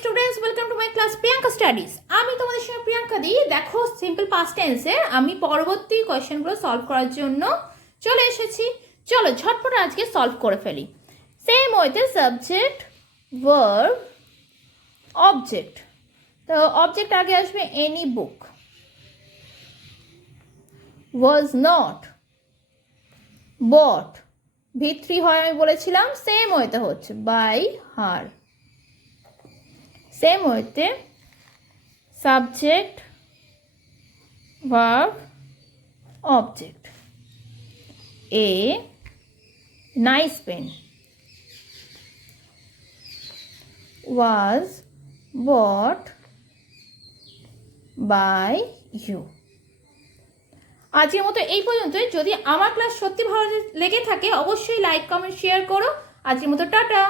Students, welcome to my class Priyanka studies. আমি তোমাদের সঙ্গে প্রিয়াঙ্কা দি। দেখো, সিম্পল পাস্ট টেন্সের আমি পরবর্তী কোয়েশ্চেনগুলো সলভ করার জন্য চলে এসেছি। চলো ঝটপট আজকে সলভ করে ফেলি। সেম ওয়েতে সাবজেক্ট, ভার্ব, অবজেক্ট। তো অবজেক্ট আগে আসবে any book, was not, bot, V3 হয় আমি বলেছিলাম। সেম ওয়েতে হচ্ছে বাই হার। সেম ওয়েতে subject, verb, object. A nice pen was bought by you. আজকের মতো এই পর্যন্তই। যদি আমার ক্লাস সত্যি ভালো লেগে থাকে অবশ্যই লাইক, কমেন্ট, শেয়ার করো। আজকের মতো টাটা।